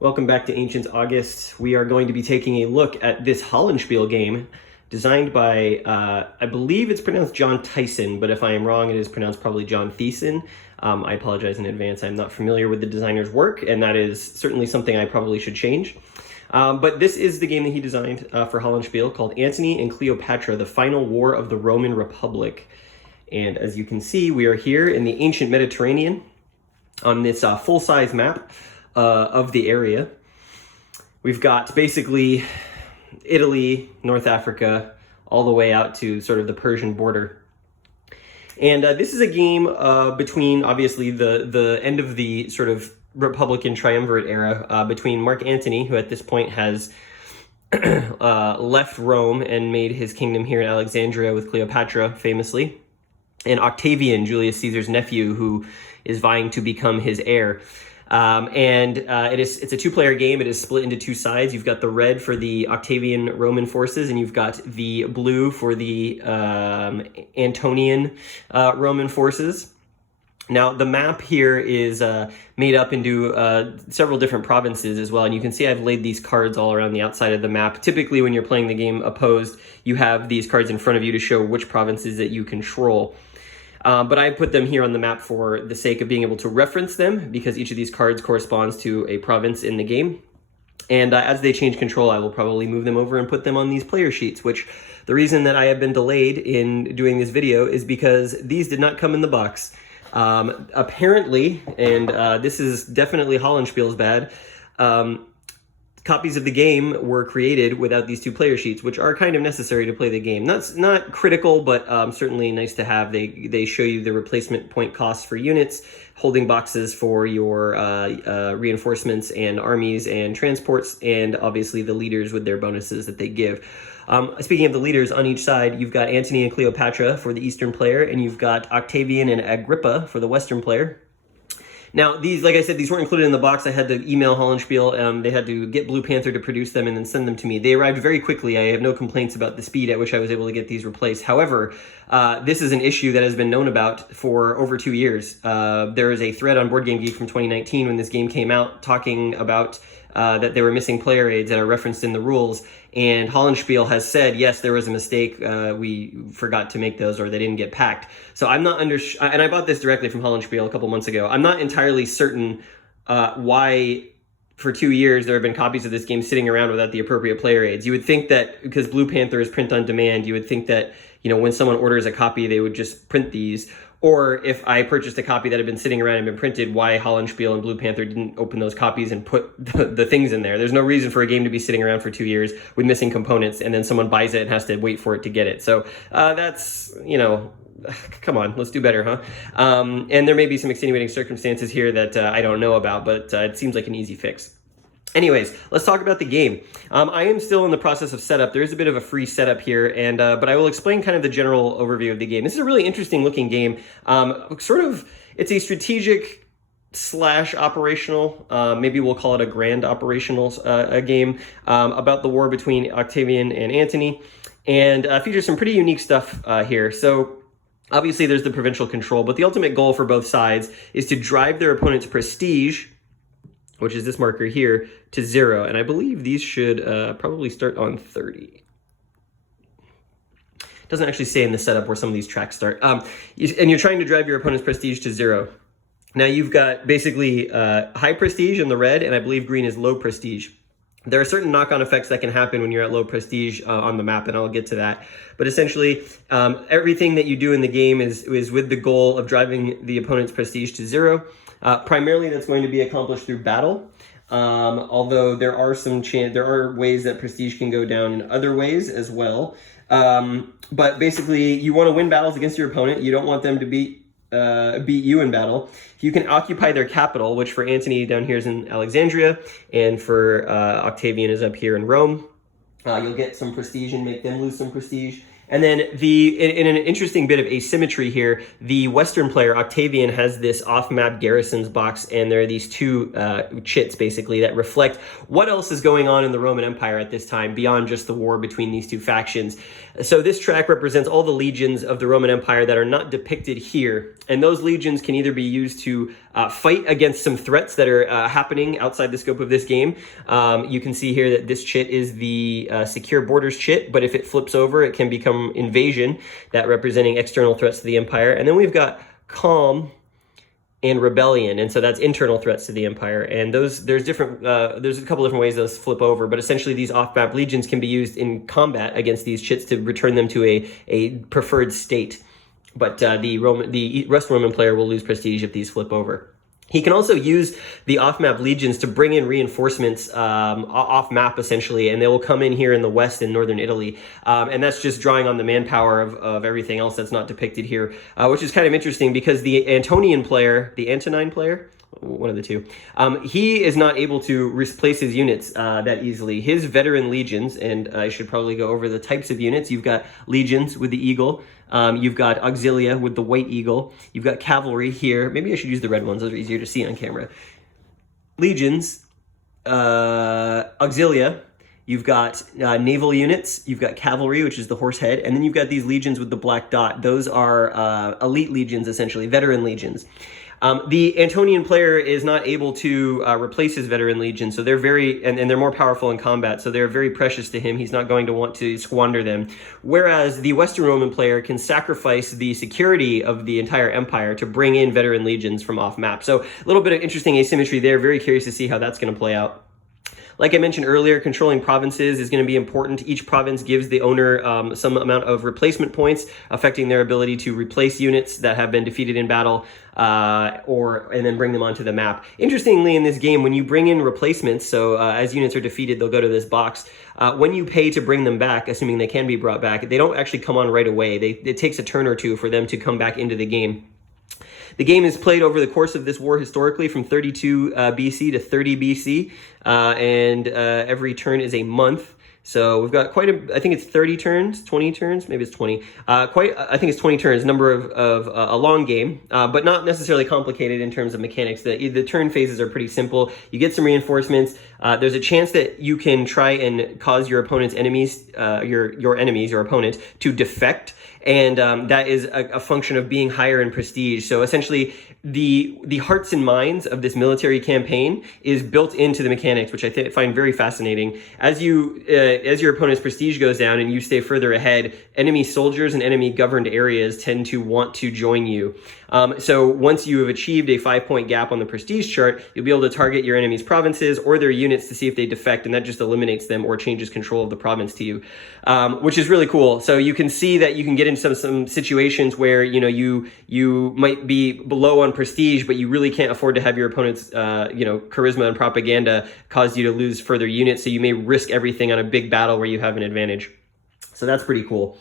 Welcome back to Ancient August. We are going to be taking a look at this Hollandspiele game designed by, I believe it's pronounced John Tyson, but if I am wrong, it is pronounced probably John Thiessen. I apologize in advance. I'm not familiar with the designer's work, and that is certainly something I probably should change. But this is the game that he designed for Hollandspiele called Antony and Cleopatra, the Final War of the Roman Republic. And as you can see, we are here in the ancient Mediterranean on this full-size map of the area. We've got basically Italy, North Africa, all the way out to sort of the Persian border. And this is a game between, obviously, the end of the sort of Republican triumvirate era between Mark Antony, who at this point has left Rome and made his kingdom here in Alexandria with Cleopatra, famously, and Octavian, Julius Caesar's nephew, who is vying to become his heir. It's a two-player game. It is split into two sides. You've got the red for the Octavian Roman forces, and you've got the blue for the Antonian Roman forces. Now, the map here is made up into several different provinces as well, and you can see I've laid these cards all around the outside of the map. Typically, when you're playing the game opposed, you have these cards in front of you to show which provinces that you control. But I put them here on the map for the sake of being able to reference them, because each of these cards corresponds to a province in the game. And as they change control, I will probably move them over and put them on these player sheets, which the reason that I have been delayed in doing this video is because these did not come in the box. Apparently, and this is definitely Hollandspiele's bad, copies of the game were created without these two player sheets, which are kind of necessary to play the game. That's not critical, but certainly nice to have. They show you the replacement point costs for units, holding boxes for your reinforcements and armies and transports, and obviously the leaders with their bonuses that they give. Speaking of the leaders, on each side, you've got Antony and Cleopatra for the Eastern player, and you've got Octavian and Agrippa for the Western player. Now, these, like I said, these weren't included in the box. I had to email Hollandspiele. They had to get Blue Panther to produce them and then send them to me. They arrived very quickly. I have no complaints about the speed at which I was able to get these replaced. However, this is an issue that has been known about for over 2 years. There is a thread on Board Game Geek from 2019 when this game came out talking about that they were missing player aids that are referenced in the rules. And Hollandspiele has said, yes, there was a mistake. We forgot to make those, or they didn't get packed. So I'm not and I bought this directly from Hollandspiele a couple months ago. I'm not entirely certain why for 2 years there have been copies of this game sitting around without the appropriate player aids. You would think that because Blue Panther is print on demand, you would think that, you know, when someone orders a copy, they would just print these. Or if I purchased a copy that had been sitting around and been printed, why Hollandspiele and Blue Panther didn't open those copies and put the things in there. There's no reason for a game to be sitting around for 2 years with missing components, and then someone buys it and has to wait for it to get it. So that's, you know, come on, let's do better, huh? And there may be some extenuating circumstances here that I don't know about, but it seems like an easy fix. Anyways, let's talk about the game. I am still in the process of setup. There is a bit of a free setup here, and but I will explain kind of the general overview of the game. This is a really interesting looking game. It's a strategic / operational, maybe we'll call it a grand operational game about the war between Octavian and Antony, and features some pretty unique stuff here. So obviously there's the provincial control, but the ultimate goal for both sides is to drive their opponent's prestige, which is this marker here, to 0. And I believe these should probably start on 30. Doesn't actually say in the setup where some of these tracks start. And you're trying to drive your opponent's prestige to 0. Now you've got basically high prestige in the red, and I believe green is low prestige. There are certain knock-on effects that can happen when you're at low prestige on the map, and I'll get to that. But essentially, everything that you do in the game is with the goal of driving the opponent's prestige to 0. Primarily, that's going to be accomplished through battle. Although there are ways that prestige can go down in other ways as well. But basically, you want to win battles against your opponent. You don't want them to beat you in battle. If you can occupy their capital, which for Antony down here is in Alexandria, and for Octavian is up here in Rome, you'll get some prestige and make them lose some prestige. And then in an interesting bit of asymmetry here, the Western player, Octavian, has this off-map garrisons box, and there are these two chits, basically, that reflect what else is going on in the Roman Empire at this time, beyond just the war between these two factions. So this track represents all the legions of the Roman Empire that are not depicted here, and those legions can either be used to fight against some threats that are happening outside the scope of this game. You can see here that this chit is the secure borders chit, but if it flips over, it can become invasion, that representing external threats to the empire. And then we've got calm and rebellion, and so that's internal threats to the empire. And there's a couple different ways those flip over, but essentially these off-map legions can be used in combat against these chits to return them to a preferred state. But the West Roman player will lose prestige if these flip over. He can also use the off-map legions to bring in reinforcements off-map, essentially, and they will come in here in the west and northern Italy. And that's just drawing on the manpower of everything else that's not depicted here, which is kind of interesting because the Antonine player, one of the two, he is not able to replace his units that easily. His veteran legions, and I should probably go over the types of units. You've got legions with the eagle. You've got auxilia with the white eagle. You've got cavalry here. Maybe I should use the red ones. Those are easier to see on camera. Legions, auxilia. You've got naval units. You've got cavalry, which is the horse head. And then you've got these legions with the black dot. Those are elite legions, essentially, veteran legions. The Antonian player is not able to replace his veteran legion, so they're and they're more powerful in combat, so they're very precious to him. He's not going to want to squander them. Whereas the Western Roman player can sacrifice the security of the entire empire to bring in veteran legions from off map. So a little bit of interesting asymmetry there. Very curious to see how that's going to play out. Like I mentioned earlier, controlling provinces is going to be important. Each province gives the owner some amount of replacement points, affecting their ability to replace units that have been defeated in battle, and then bring them onto the map. Interestingly, in this game, when you bring in replacements, so as units are defeated, they'll go to this box. When you pay to bring them back, assuming they can be brought back, they don't actually come on right away. It takes a turn or two for them to come back into the game. The game is played over the course of this war historically from 32 BC to 30 BC, and every turn is a month. So we've got I think it's 30 turns, 20 turns, maybe it's 20. I think it's 20 turns, number of a long game, but not necessarily complicated in terms of mechanics. The turn phases are pretty simple. You get some reinforcements. There's a chance that you can try and cause your opponent's enemies, your opponent, to defect. And that is a function of being higher in prestige. So essentially, the hearts and minds of this military campaign is built into the mechanics, which I find very fascinating. As your opponent's prestige goes down and you stay further ahead, enemy soldiers and enemy governed areas tend to want to join you. So once you have achieved a 5-point gap on the prestige chart, you'll be able to target your enemy's provinces or their units to see if they defect, and that just eliminates them or changes control of the province to you, which is really cool. So you can see that you can get into some situations where you might be below on prestige, but you really can't afford to have your opponent's charisma and propaganda cause you to lose further units. So you may risk everything on a big battle where you have an advantage. So that's pretty cool.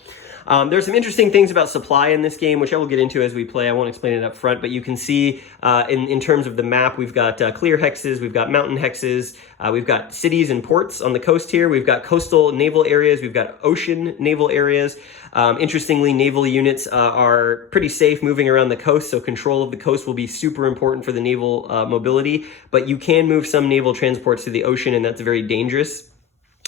There's some interesting things about supply in this game, which I will get into as we play. I won't explain it up front, but you can see in terms of the map, we've got clear hexes, we've got mountain hexes, we've got cities and ports on the coast here, we've got coastal naval areas, we've got ocean naval areas. Interestingly, naval units are pretty safe moving around the coast, so control of the coast will be super important for the naval mobility, but you can move some naval transports to the ocean, and that's very dangerous.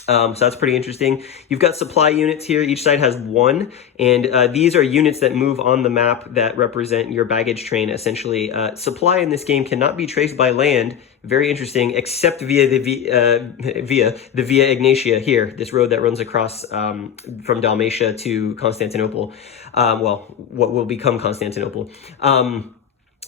So that's pretty interesting. You've got supply units here. Each side has one, and these are units that move on the map that represent your baggage train, essentially. Supply in this game cannot be traced by land, very interesting, except via the Via Egnatia here, this road that runs across from Dalmatia to Constantinople, what will become Constantinople.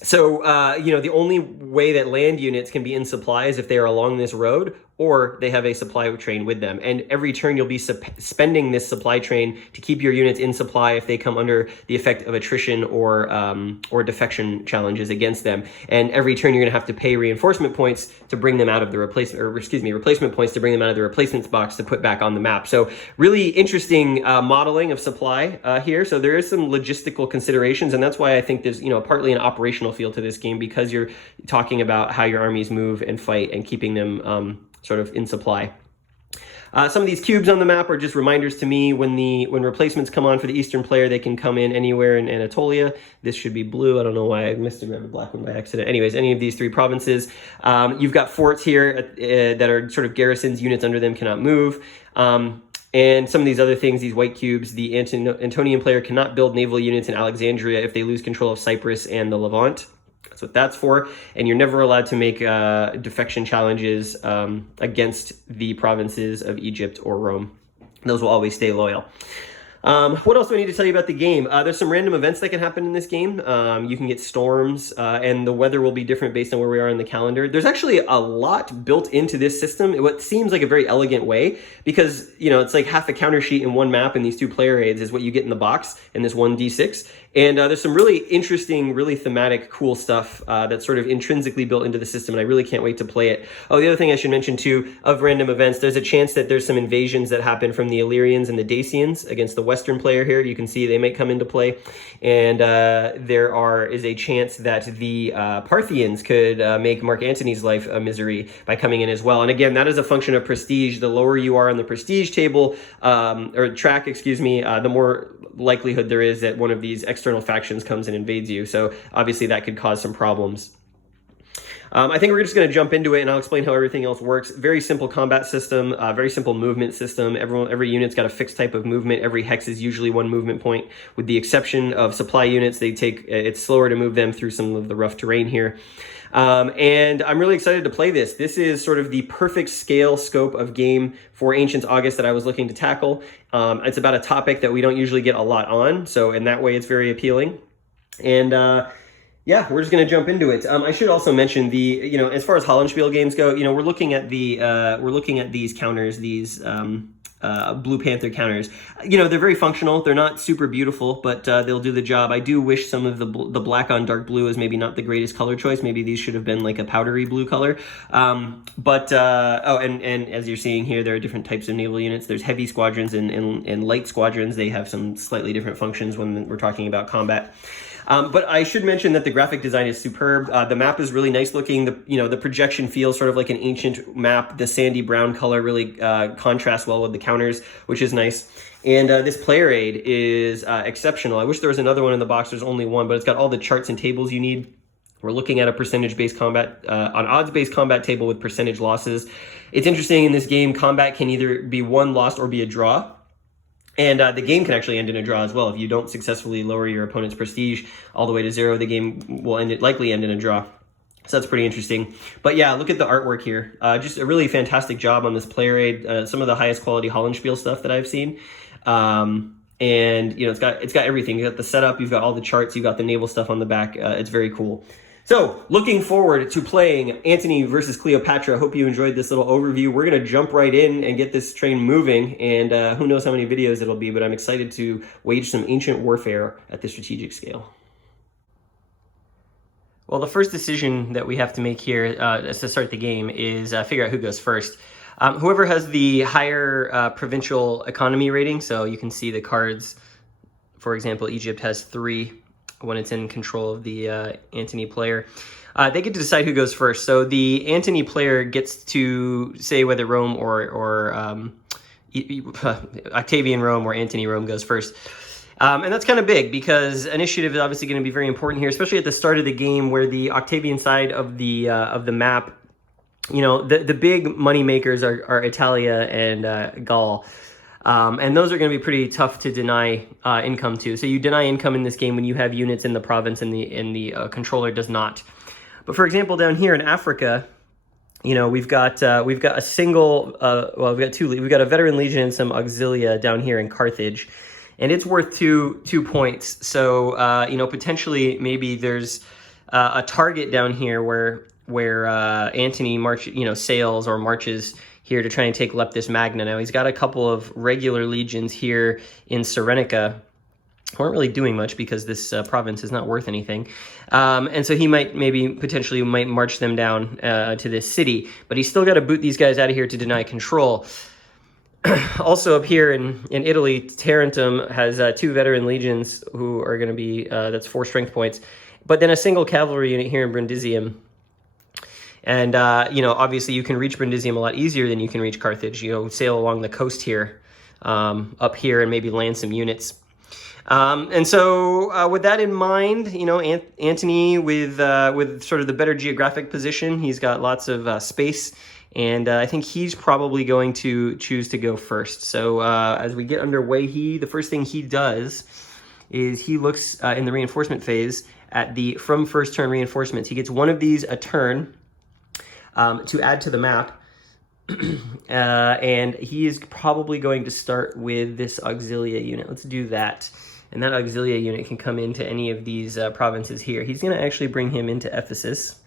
So the only way that land units can be in supply is if they are along this road or they have a supply train with them. And every turn you'll be spending this supply train to keep your units in supply if they come under the effect of attrition or defection challenges against them. And every turn you're going to have to pay reinforcement points to bring them out of the replacement points to bring them out of the replacements box to put back on the map. So really interesting modeling of supply here. So there is some logistical considerations, and that's why I think there's partly an operational feel to this game, because you're talking about how your armies move and fight and keeping them sort of in supply. Some of these cubes on the map are just reminders to me when replacements come on for the Eastern player, they can come in anywhere in Anatolia. This should be blue. I don't know why I missed to grab a black one by accident. Anyways, any of these 3 provinces. You've got forts here that are sort of garrisons. Units under them cannot move. And some of these other things, these white cubes, the Antonian player cannot build naval units in Alexandria if they lose control of Cyprus and the Levant. That's what that's for. And you're never allowed to make defection challenges against the provinces of Egypt or Rome. Those will always stay loyal. What else do I need to tell you about the game? There's some random events that can happen in this game. You can get storms, and the weather will be different based on where we are in the calendar. There's actually a lot built into this system, what seems like a very elegant way, because, it's like half a counter sheet in one map, and these 2 player aids is what you get in the box, and this 1d6. And there's some really interesting, really thematic, cool stuff that's sort of intrinsically built into the system, and I really can't wait to play it. Oh, the other thing I should mention, too, of random events, there's a chance that there's some invasions that happen from the Illyrians and the Dacians against the Western player here. You can see they may come into play. And there is a chance that the Parthians could make Mark Antony's life a misery by coming in as well. And again, that is a function of prestige. The lower you are on the prestige table, or track, the more likelihood there is that one of these external factions comes and invades you. So obviously that could cause some problems. I think we're just going to jump into it, and I'll explain how everything else works. Very simple combat system, very simple movement system. Every unit's got a fixed type of movement. Every hex is usually 1 movement point, with the exception of supply units. It's slower to move them through some of the rough terrain here. And I'm really excited to play this. This is sort of the perfect scale scope of game for Ancient August that I was looking to tackle. It's about a topic that we don't usually get a lot on, so in that way it's very appealing. And yeah, we're just going to jump into it. I should also mention as far as Hollandspiele games go, we're looking at these counters, these Blue Panther counters. They're very functional. They're not super beautiful, but they'll do the job. I do wish some of the black on dark blue is maybe not the greatest color choice. Maybe these should have been like a powdery blue color. And as you're seeing here, there are different types of naval units. There's heavy squadrons and light squadrons. They have some slightly different functions when we're talking about combat. But I should mention that the graphic design is superb. The map is really nice looking. The projection feels sort of like an ancient map. The sandy brown color really contrasts well with the counters, which is nice. And this player aid is exceptional. I wish there was another one in the box. There's only one, but it's got all the charts and tables you need. We're looking at a percentage-based combat, an odds-based combat table with percentage losses. It's interesting in this game, combat can either be won, lost, or be a draw. And the game can actually end in a draw as well. If you don't successfully lower your opponent's prestige all the way to 0, the game will likely end in a draw. So that's pretty interesting. But yeah, look at the artwork here. Just a really fantastic job on this player aid. Some of the highest quality Hollandspiele stuff that I've seen. And it's got everything. You got the setup, you've got all the charts, you've got the naval stuff on the back. It's very cool. So, looking forward to playing Antony versus Cleopatra. Hope you enjoyed this little overview. We're going to jump right in and get this train moving, and who knows how many videos it'll be, but I'm excited to wage some ancient warfare at the strategic scale. Well, the first decision that we have to make here to start the game is figure out who goes first. Whoever has the higher provincial economy rating, so you can see the cards, for example, Egypt has 3 when it's in control of the Antony player. They get to decide who goes first. So the Antony player gets to say whether Rome or Octavian Rome or Antony Rome goes first. And that's kind of big because initiative is obviously going to be very important here, especially at the start of the game where the Octavian side of the map, the big money makers are Italia and Gaul. And those are going to be pretty tough to deny income to. So you deny income in this game when you have units in the province and the controller does not. But for example, down here in Africa, we've got a single. We've got 2. We've got a veteran legion and some auxilia down here in Carthage, and it's worth two points. So potentially maybe there's a target down here where Antony sails or marches here to try and take Leptis Magna. Now, he's got a couple of regular legions here in Cyrenaica who aren't really doing much because this province is not worth anything. And so he might potentially march them down to this city, but he's still got to boot these guys out of here to deny control. Also up here in Italy, Tarentum has 2 veteran legions who are going to be, that's 4 strength points, but then a single cavalry unit here in Brundisium. And, obviously you can reach Brundisium a lot easier than you can reach Carthage. Sail along the coast here, up here, and maybe land some units. And so with that in mind, Antony with sort of the better geographic position, he's got lots of space, and I think he's probably going to choose to go first. So as we get underway, the first thing he does is he looks in the reinforcement phase at the from first turn reinforcements. He gets one of these a turn to add to the map. And he is probably going to start with this Auxilia unit. Let's do that. And that Auxilia unit can come into any of these provinces here. He's going to actually bring him into Ephesus.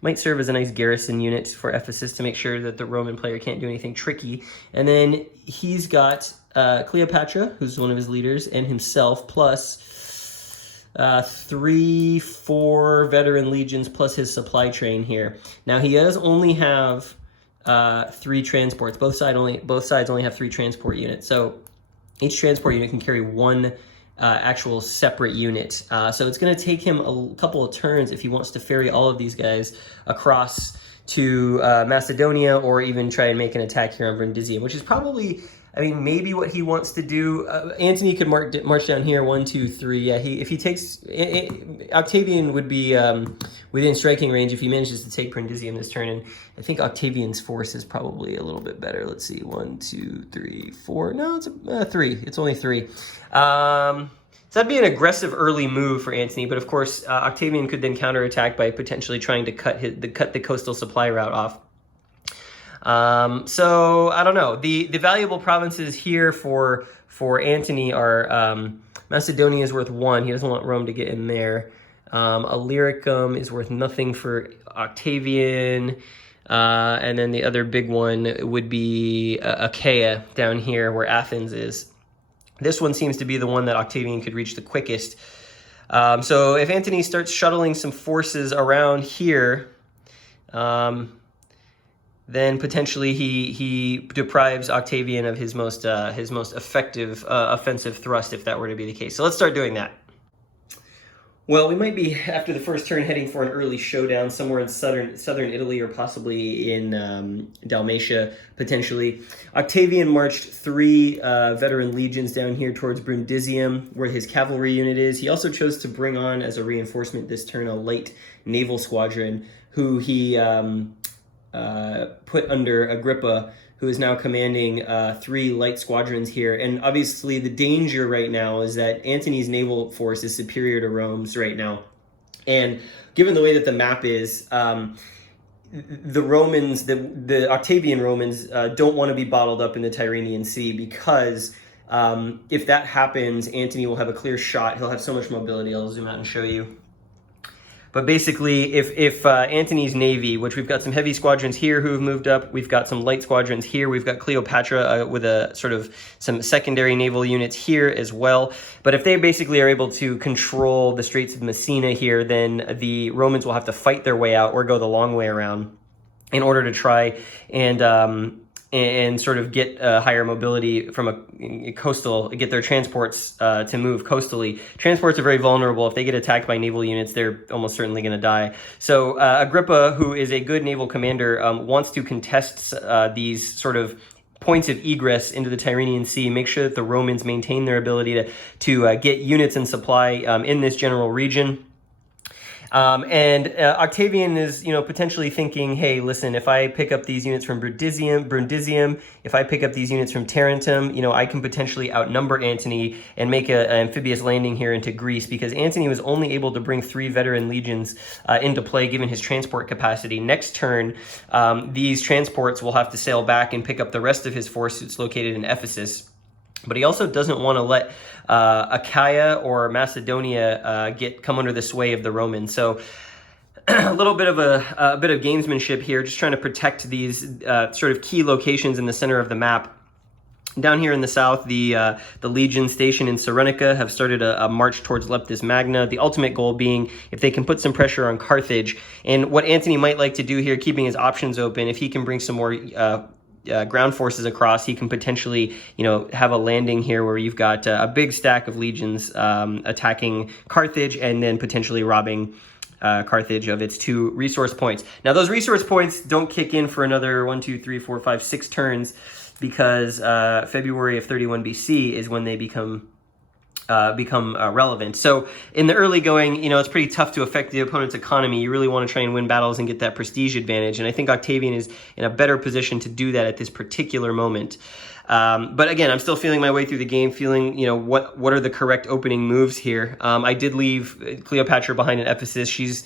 Might serve as a nice garrison unit for Ephesus to make sure that the Roman player can't do anything tricky. And then he's got Cleopatra, who's one of his leaders, and himself, plus 3-4 veteran legions, plus his supply train here. Now, he does only have 3 transports. Both sides only have 3 transport units. So each transport unit can carry 1 actual separate unit. So it's going to take him a couple of turns if he wants to ferry all of these guys across to Macedonia, or even try and make an attack here on Brundisium, which is probably, maybe what he wants to do. Antony could march down here, 1, 2, 3. Yeah, if he takes, Octavian would be within striking range if he manages to take Brundisium this turn. And I think Octavian's force is probably a little bit better. Let's see, 1, 2, 3, 4. No, it's 3. It's only 3. So that'd be an aggressive early move for Antony, but of course Octavian could then counterattack by potentially trying to cut the coastal supply route off. So I don't know. The valuable provinces here for Antony are Macedonia is worth 1. He doesn't want Rome to get in there. Illyricum is worth nothing for Octavian. And then the other big one would be Achaia down here where Athens is. This one seems to be the one that Octavian could reach the quickest. So if Antony starts shuttling some forces around here, then potentially he deprives Octavian of his most effective offensive thrust, if that were to be the case. So let's start doing that. Well, we might be, after the first turn, heading for an early showdown somewhere in southern Italy, or possibly in Dalmatia, potentially. Octavian marched 3 veteran legions down here towards Brundisium, where his cavalry unit is. He also chose to bring on, as a reinforcement this turn, a light naval squadron, who he put under Agrippa, who is now commanding 3 light squadrons here. And obviously the danger right now is that Antony's naval force is superior to Rome's right now. And given the way that the map is, the Romans, the Octavian Romans, don't want to be bottled up in the Tyrrhenian Sea, because if that happens, Antony will have a clear shot. He'll have so much mobility. I'll zoom out and show you. But basically, if Antony's navy, which we've got some heavy squadrons here who have moved up, we've got some light squadrons here, we've got Cleopatra with a sort of some secondary naval units here as well. But if they basically are able to control the Straits of Messina here, then the Romans will have to fight their way out or go the long way around in order to try and sort of get higher mobility from a coastal, get their transports to move coastally. Transports are very vulnerable. If they get attacked by naval units, they're almost certainly going to die. So Agrippa, who is a good naval commander, wants to contest these sort of points of egress into the Tyrrhenian Sea, make sure that the Romans maintain their ability to get units and supply in this general region. And Octavian is, potentially thinking, hey, listen, if I pick up these units from Brundisium, if I pick up these units from Tarentum, I can potentially outnumber Antony and make an amphibious landing here into Greece, because Antony was only able to bring 3 veteran legions into play given his transport capacity. Next turn, these transports will have to sail back and pick up the rest of his force that's located in Ephesus. But he also doesn't want to let Achaia or Macedonia come under the sway of the Romans. So a little bit of a bit of gamesmanship here, just trying to protect these sort of key locations in the center of the map. Down here in the south, the legion station in Cyrenaica have started a march towards Leptis Magna, the ultimate goal being if they can put some pressure on Carthage. And what Antony might like to do here, keeping his options open, if he can bring some more ground forces across, he can potentially, have a landing here where you've got a big stack of legions attacking Carthage, and then potentially robbing Carthage of its 2 resource points. Now, those resource points don't kick in for another 1, 2, 3, 4, 5, 6 turns, because February of 31 BC is when they become relevant. So in the early going, it's pretty tough to affect the opponent's economy. You really want to try and win battles and get that prestige advantage. And I think Octavian is in a better position to do that at this particular moment. But again, I'm still feeling my way through the game, feeling, what are the correct opening moves here. I did leave Cleopatra behind in Ephesus. She's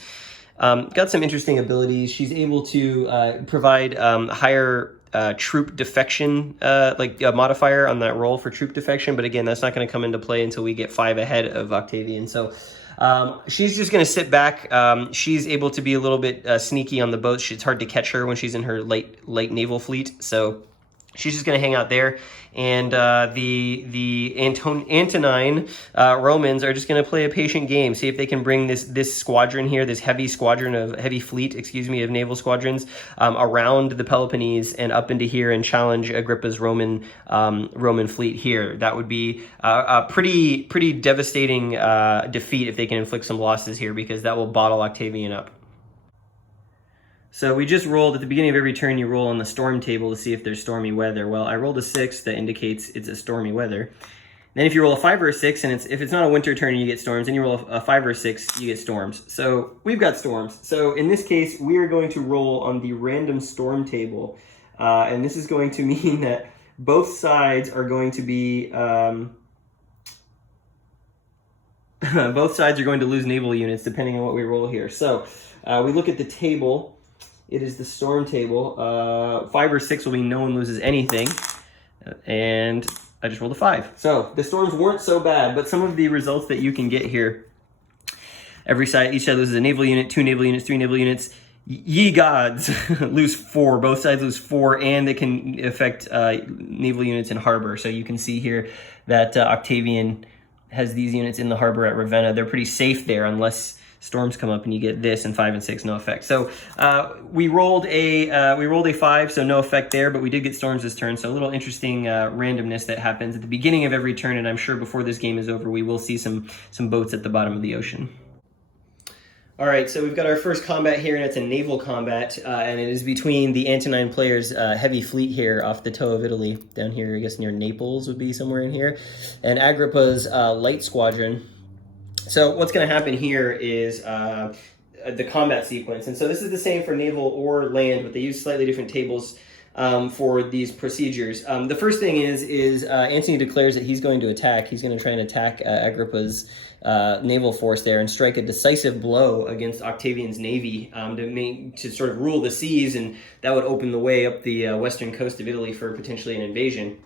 got some interesting abilities. She's able to provide higher troop defection, like a modifier on that roll for troop defection. But again, that's not going to come into play until we get 5 ahead of Octavian. So she's just going to sit back. She's able to be a little bit sneaky on the boats. It's hard to catch her when she's in her light naval fleet. So she's just going to hang out there. And the Antonine Romans are just going to play a patient game, see if they can bring this squadron here, this heavy fleet, of naval squadrons around the Peloponnese and up into here and challenge Agrippa's Roman fleet here. That would be a pretty devastating defeat if they can inflict some losses here, because that will bottle Octavian up. So we just rolled, at the beginning of every turn, you roll on the storm table to see if there's stormy weather. Well, I rolled a 6 that indicates it's a stormy weather. Then if you roll a 5 or a 6, and if it's not a winter turn and you get storms, then you roll a 5 or a 6, you get storms. So we've got storms. So in this case, we are going to roll on the random storm table. And this is going to mean that both sides are going to be... both sides are going to lose naval units depending on what we roll here. So we look at the table. It is the storm table. 5 or 6 will be no one loses anything. And I just rolled a 5. So the storms weren't so bad, but some of the results that you can get here. Each side loses a naval unit, 2 naval units, 3 naval units. Ye gods lose 4. Both sides lose 4, and they can affect naval units in harbor. So you can see here that Octavian has these units in the harbor at Ravenna. They're pretty safe there unless storms come up and you get this, and 5 and 6 no effect. So we rolled a 5, so no effect there, but we did get storms this turn. So a little interesting randomness that happens at the beginning of every turn, and I'm sure before this game is over we will see some boats at the bottom of the ocean. All right, so we've got our first combat here, and it's a naval combat, and it is between the Antonine players' heavy fleet here off the toe of Italy, down here, I guess near Naples would be somewhere in here, and Agrippa's light squadron. So what's going to happen here is the combat sequence. And so this is the same for naval or land, but they use slightly different tables for these procedures. The first thing is Antony declares that he's going to attack. He's going to try and attack Agrippa's naval force there and strike a decisive blow against Octavian's navy to sort of rule the seas, and that would open the way up the western coast of Italy for potentially an invasion.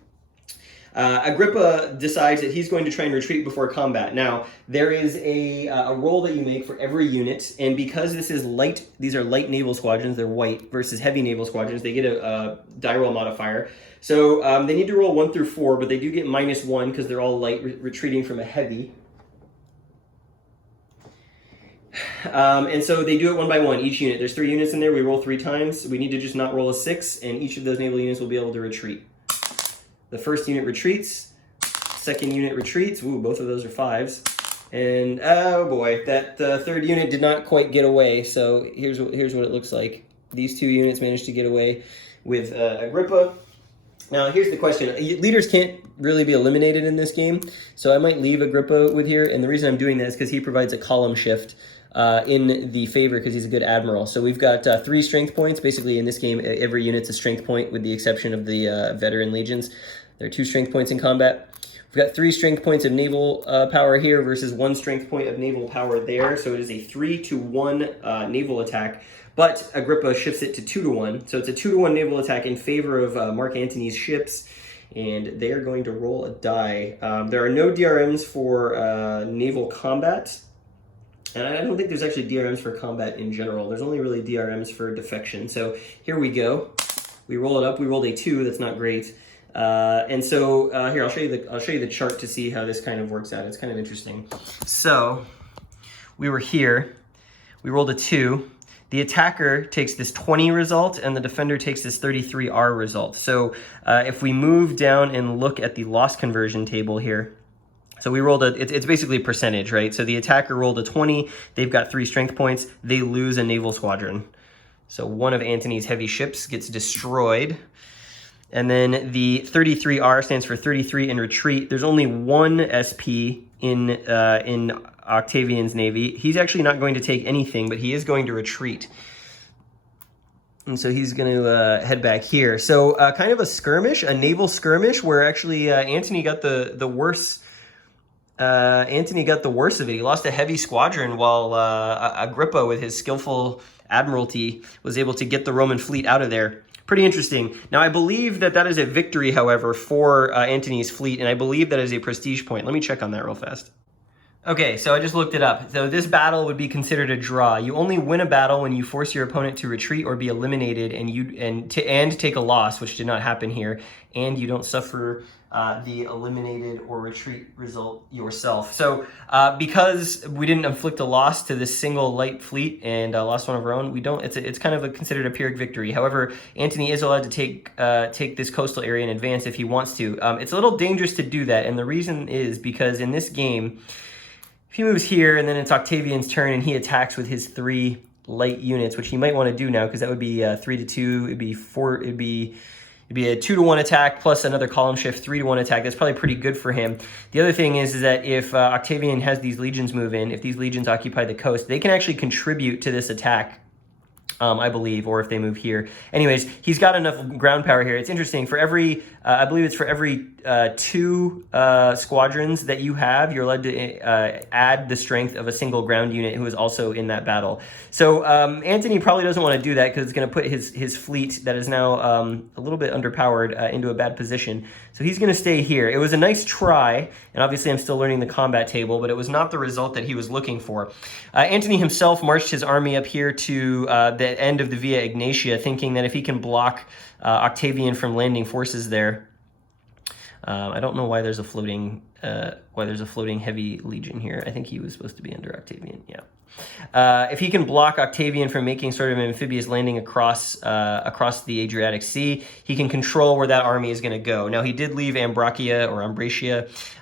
Agrippa decides that he's going to try and retreat before combat. Now, there is a roll that you make for every unit, and because this is light, these are light naval squadrons, they're white, versus heavy naval squadrons, they get a die roll modifier. So they need to roll 1 through 4, but they do get -1 because they're all light, retreating from a heavy. And so they do it 1 by 1, each unit. There's 3 units in there, we roll 3 times. We need to just not roll a 6, and each of those naval units will be able to retreat. The first unit retreats, second unit retreats. Ooh, both of those are 5s. And oh boy, that third unit did not quite get away. So here's what it looks like. These 2 units managed to get away with Agrippa. Now here's the question. Leaders can't really be eliminated in this game, so I might leave Agrippa with here. And the reason I'm doing that is because he provides a column shift in the favor because he's a good admiral. So we've got 3 strength points. Basically in this game, every unit's a strength point with the exception of the veteran legions. There are 2 strength points in combat. We've got 3 strength points of naval power here versus 1 strength point of naval power there. So it is a 3-to-1 naval attack. But Agrippa shifts it to 2-to-1. So it's a 2-to-1 naval attack in favor of Mark Antony's ships. And they are going to roll a die. There are no DRMs for naval combat. And I don't think there's actually DRMs for combat in general. There's only really DRMs for defection. So here we go. We roll it up. We rolled a 2. That's not great. And so here, I'll show you the chart to see how this kind of works out. It's kind of interesting. So we were here. We rolled a 2. The attacker takes this 20 result, and the defender takes this 33R result. So if we move down and look at the loss conversion table here, So we rolled it's basically a percentage, right? So the attacker rolled a 20, they've got 3 strength points, they lose a naval squadron. So one of Antony's heavy ships gets destroyed. And then the 33R stands for 33 in retreat. There's only 1 SP in Octavian's navy. He's actually not going to take anything, but he is going to retreat. And so he's going to head back here. So kind of a skirmish, a naval skirmish, where actually Antony got the worst. Antony got the worst of it. He lost a heavy squadron while Agrippa, with his skillful admiralty, was able to get the Roman fleet out of there. Pretty interesting. Now, I believe that is a victory, however, for Antony's fleet, and I believe that is a prestige point. Let me check on that real fast. Okay, so I just looked it up. So this battle would be considered a draw. You only win a battle when you force your opponent to retreat or be eliminated, and take a loss, which did not happen here, and you don't suffer the eliminated or retreat result yourself. So because we didn't inflict a loss to this single light fleet and lost one of our own, we don't. It's kind of considered a Pyrrhic victory. However, Antony is allowed to take this coastal area in advance if he wants to. It's a little dangerous to do that, and the reason is because in this game, if he moves here and then it's Octavian's turn and he attacks with his 3 light units, which he might want to do now because that would be 3 to 2. It'd be a 2 to 1 attack plus another column shift 3 to 1 attack. That's probably pretty good for him. The other thing is that if Octavian has these legions move in, if these legions occupy the coast, they can actually contribute to this attack. I believe, or if they move here. Anyways, he's got enough ground power here. It's interesting. For every, I believe it's for every 2 squadrons that you have, you're allowed to add the strength of a single ground unit who is also in that battle. So Antony probably doesn't want to do that because it's going to put his fleet that is now a little bit underpowered into a bad position. So he's going to stay here. It was a nice try, and obviously I'm still learning the combat table, but it was not the result that he was looking for. Antony himself marched his army up here to the end of the Via Egnatia, thinking that if he can block Octavian from landing forces there. I don't know why there's a floating heavy legion here. I think he was supposed to be under Octavian. Yeah. If he can block Octavian from making sort of an amphibious landing across the Adriatic Sea, he can control where that army is going to go. Now, he did leave Ambracia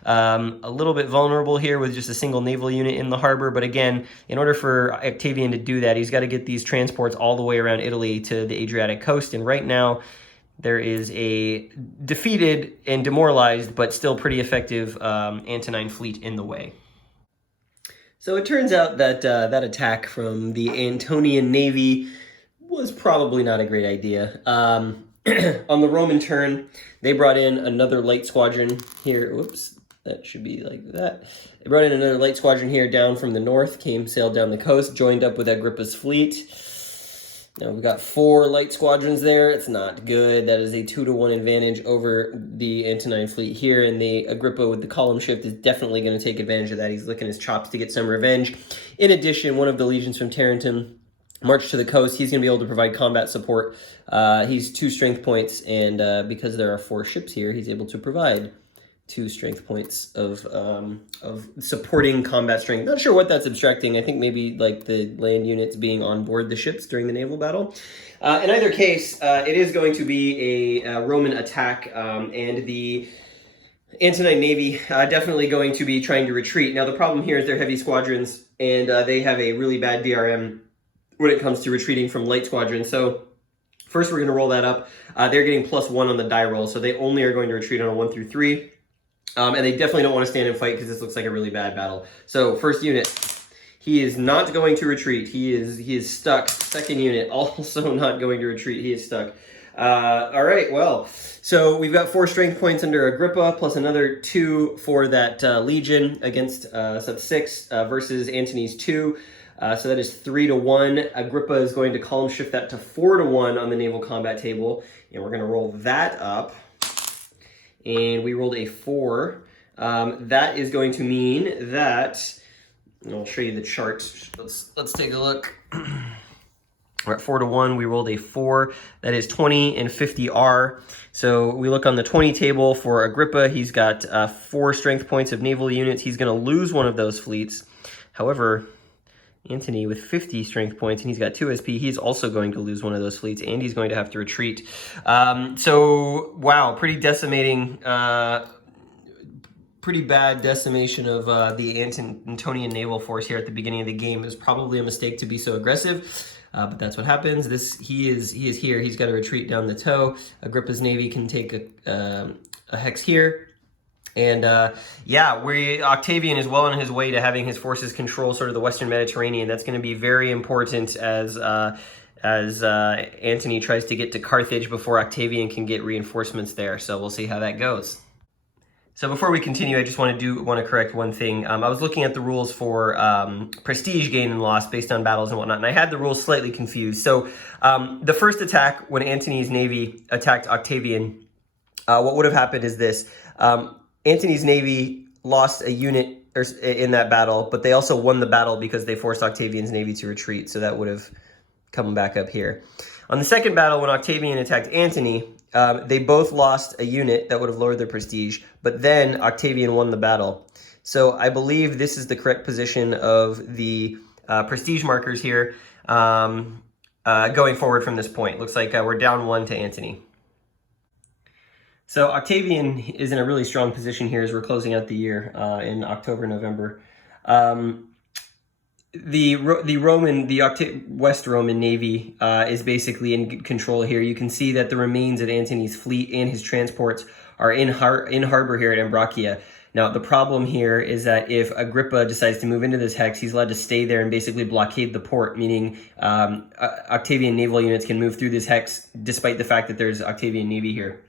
a little bit vulnerable here with just a single naval unit in the harbor. But again, in order for Octavian to do that, he's got to get these transports all the way around Italy to the Adriatic coast. And right now, there is a defeated and demoralized, but still pretty effective Antonine fleet in the way. So it turns out that that attack from the Antonian navy was probably not a great idea. On the Roman turn, they brought in another light squadron here. Whoops, that should be like that. They brought in another light squadron here down from the north, sailed down the coast, joined up with Agrippa's fleet. Now we've got 4 light squadrons there. It's not good. That is a 2 to 1 advantage over the Antonine fleet here, and the Agrippa with the column shift is definitely going to take advantage of that. He's licking his chops to get some revenge. In addition, one of the legions from Tarentum marched to the coast. He's going to be able to provide combat support. He's 2 strength points, and because there are 4 ships here, he's able to provide 2 strength points of supporting combat strength. Not sure what that's abstracting. I think maybe like the land units being on board the ships during the naval battle. In either case, it is going to be a Roman attack, and the Antonine navy definitely going to be trying to retreat. Now, the problem here is they're heavy squadrons, and they have a really bad DRM when it comes to retreating from light squadrons. So first, we're going to roll that up. They're getting +1 on the die roll, so they only are going to retreat on a 1 through 3. And they definitely don't want to stand and fight because this looks like a really bad battle. So first unit, he is not going to retreat. He is stuck. Second unit, also not going to retreat. He is stuck. All right, well, so we've got 4 strength points under Agrippa, plus another 2 for that legion against sub 6 versus Antony's 2. So that is 3 to 1. Agrippa is going to column shift that to 4 to 1 on the naval combat table, and we're going to roll that up. And we rolled a 4. That is going to mean that, and I'll show you the chart. Let's take a look. We're at 4 to 1. We rolled a 4. That is 20 and 50R. So we look on the 20 table for Agrippa. He's got 4 strength points of naval units. He's going to lose one of those fleets. However, Antony with 50 strength points, and he's got 2 SP. He's also going to lose one of those fleets, and he's going to have to retreat. So, wow, pretty decimating pretty bad decimation of the Antonian naval force here at the beginning of the game. It was probably a mistake to be so aggressive, but that's what happens. He is here. He's got to retreat down the toe. Agrippa's navy can take a hex here. And yeah, Octavian is well on his way to having his forces control sort of the Western Mediterranean. That's going to be very important as Antony tries to get to Carthage before Octavian can get reinforcements there. So we'll see how that goes. So before we continue, I just want to correct one thing. I was looking at the rules for prestige gain and loss based on battles and whatnot, and I had the rules slightly confused. So the first attack, when Antony's navy attacked Octavian, what would have happened is this. Antony's navy lost a unit in that battle, but they also won the battle because they forced Octavian's navy to retreat, so that would have come back up here. On the second battle, when Octavian attacked Antony, they both lost a unit that would have lowered their prestige, but then Octavian won the battle. So I believe this is the correct position of the prestige markers here going forward from this point. Looks like we're down 1 to Antony. So Octavian is in a really strong position here as we're closing out the year in October, November. The West Roman Navy is basically in control here. You can see that the remains of Antony's fleet and his transports are in harbor here at Ambracia. Now, the problem here is that if Agrippa decides to move into this hex, he's allowed to stay there and basically blockade the port, meaning Octavian naval units can move through this hex despite the fact that there's Octavian navy here.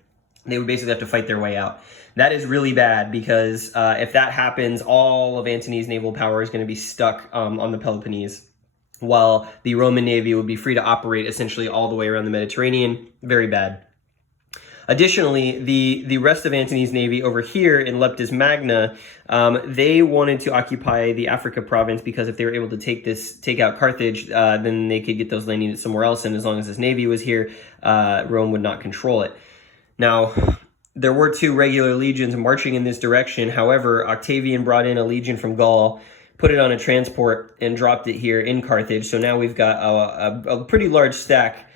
They would basically have to fight their way out. That is really bad because if that happens, all of Antony's naval power is going to be stuck on the Peloponnese, while the Roman navy would be free to operate essentially all the way around the Mediterranean. Very bad. Additionally, the rest of Antony's navy over here in Leptis Magna, they wanted to occupy the Africa province because if they were able to take out Carthage, then they could get those land units somewhere else, and as long as his navy was here, Rome would not control it. Now, there were 2 regular legions marching in this direction. However, Octavian brought in a legion from Gaul, put it on a transport, and dropped it here in Carthage. So now we've got a pretty large stack,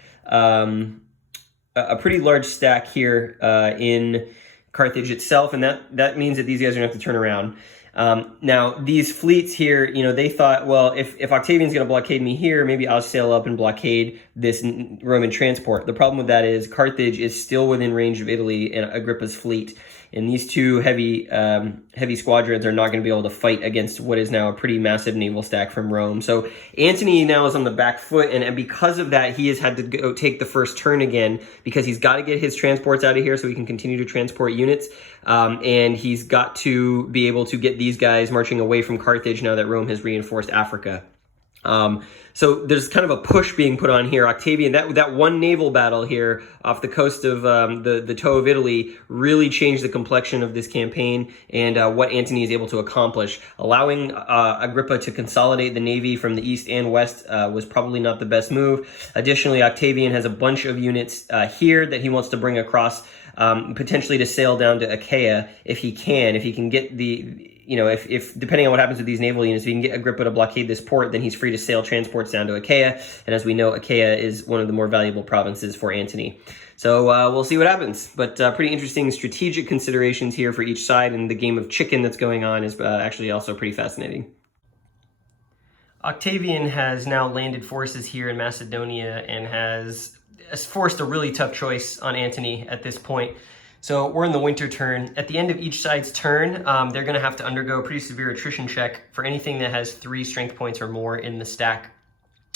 here in Carthage itself, and that means that these guys are going to have to turn around. Now, these fleets here, they thought, well, if Octavian's going to blockade me here, maybe I'll sail up and blockade this Roman transport. The problem with that is Carthage is still within range of Italy and Agrippa's fleet, and these 2 heavy squadrons are not going to be able to fight against what is now a pretty massive naval stack from Rome. So Antony now is on the back foot, and because of that, he has had to go take the first turn again because he's got to get his transports out of here so he can continue to transport units, and he's got to be able to get these guys marching away from Carthage now that Rome has reinforced Africa. So there's kind of a push being put on here. Octavian, that one naval battle here off the coast of the toe of Italy really changed the complexion of this campaign and what Antony is able to accomplish. Allowing Agrippa to consolidate the navy from the east and west was probably not the best move. Additionally, Octavian has a bunch of units here that he wants to bring across, potentially to sail down to Achaia if he can get if depending on what happens with these naval units, if he can get Agrippa to blockade this port, then he's free to sail transports down to Achaia. And as we know, Achaia is one of the more valuable provinces for Antony. So we'll see what happens. But pretty interesting strategic considerations here for each side, and the game of chicken that's going on is actually also pretty fascinating. Octavian has now landed forces here in Macedonia and has forced a really tough choice on Antony at this point. So we're in the winter turn. At the end of each side's turn, they're going to have to undergo a pretty severe attrition check for anything that has 3 strength points or more in the stack.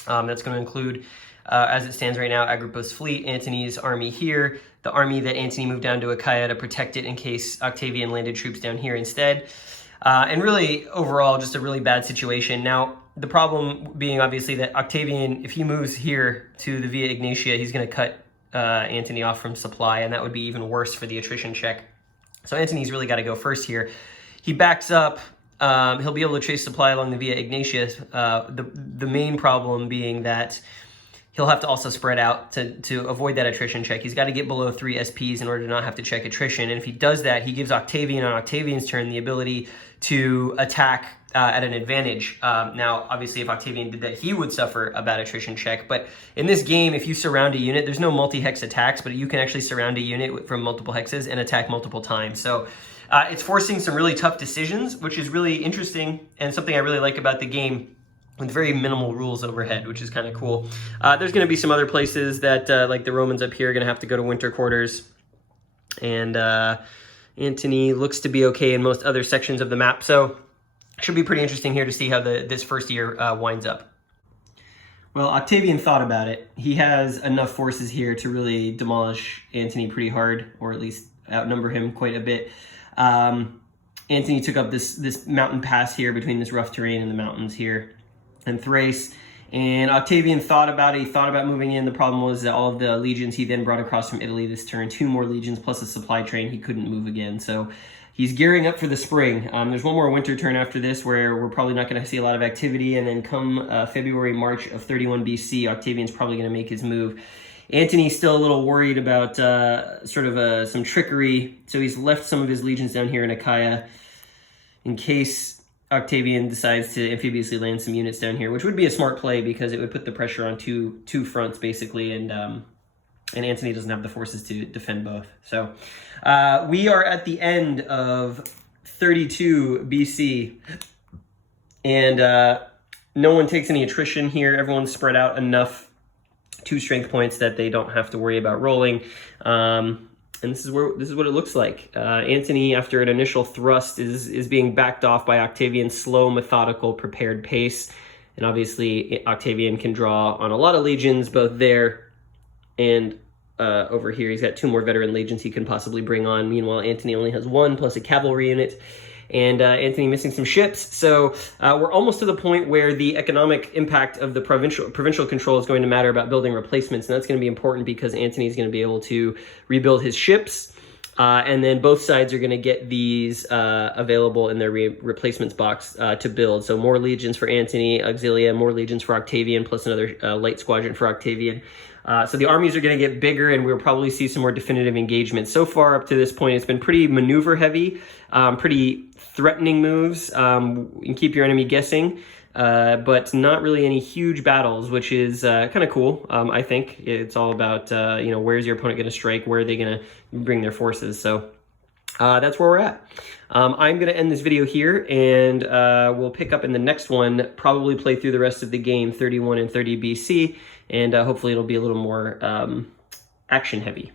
That's going to include, as it stands right now, Agrippa's fleet, Antony's army here, the army that Antony moved down to Achaia to protect it in case Octavian landed troops down here instead. And really, overall, just a really bad situation. Now, the problem being obviously that Octavian, if he moves here to the Via Egnatia, he's going to cut Antony off from supply, and that would be even worse for the attrition check. So Antony's really got to go first here. He backs up. He'll be able to chase supply along the Via Egnatia. The main problem being that he'll have to also spread out to avoid that attrition check. He's got to get below 3 SPs in order to not have to check attrition. And if he does that, he gives Octavian on Octavian's turn the ability to attack at an advantage. Now, obviously, if Octavian did that, he would suffer a bad attrition check. But in this game, if you surround a unit, there's no multi-hex attacks, but you can actually surround a unit from multiple hexes and attack multiple times. So it's forcing some really tough decisions, which is really interesting and something I really like about the game, with very minimal rules overhead, which is kind of cool. There's going to be some other places that, like the Romans up here, are going to have to go to winter quarters. And Antony looks to be okay in most other sections of the map. So should be pretty interesting here to see how this first year winds up. Well, Octavian thought about it. He has enough forces here to really demolish Antony pretty hard, or at least outnumber him quite a bit. Antony took up this mountain pass here between this rough terrain and the mountains here in Thrace. And Octavian thought about it. He thought about moving in. The problem was that all of the legions he then brought across from Italy this turn, 2 more legions plus a supply train, he couldn't move again. So he's gearing up for the spring. There's one more winter turn after this where we're probably not going to see a lot of activity. And then come February, March of 31 BC, Octavian's probably going to make his move. Antony's still a little worried about some trickery. So he's left some of his legions down here in Achaia in case Octavian decides to amphibiously land some units down here, which would be a smart play because it would put the pressure on two fronts basically, and Antony doesn't have the forces to defend both. So we are at the end of 32 BC, and no one takes any attrition here. Everyone's spread out enough 2 strength points that they don't have to worry about rolling. And this is what it looks like. Antony, after an initial thrust, is being backed off by Octavian's slow, methodical, prepared pace. And obviously, Octavian can draw on a lot of legions, both there and over here. He's got 2 more veteran legions he can possibly bring on. Meanwhile, Antony only has 1 plus a cavalry unit. And Antony missing some ships. So we're almost to the point where the economic impact of the provincial control is going to matter about building replacements. And that's going to be important because Antony is going to be able to rebuild his ships. And then both sides are going to get these available in their replacements box to build. So more legions for Antony, Auxilia, more legions for Octavian, plus another light squadron for Octavian. So the armies are going to get bigger, and we'll probably see some more definitive engagement. So far up to this point, it's been pretty maneuver heavy, pretty threatening moves. You can keep your enemy guessing, but not really any huge battles, which is kind of cool. I think it's all about where's your opponent going to strike, where are they going to bring their forces. So that's where we're at. I'm going to end this video here, and we'll pick up in the next one, probably play through the rest of the game, 31 and 30 BC, and hopefully it'll be a little more action heavy.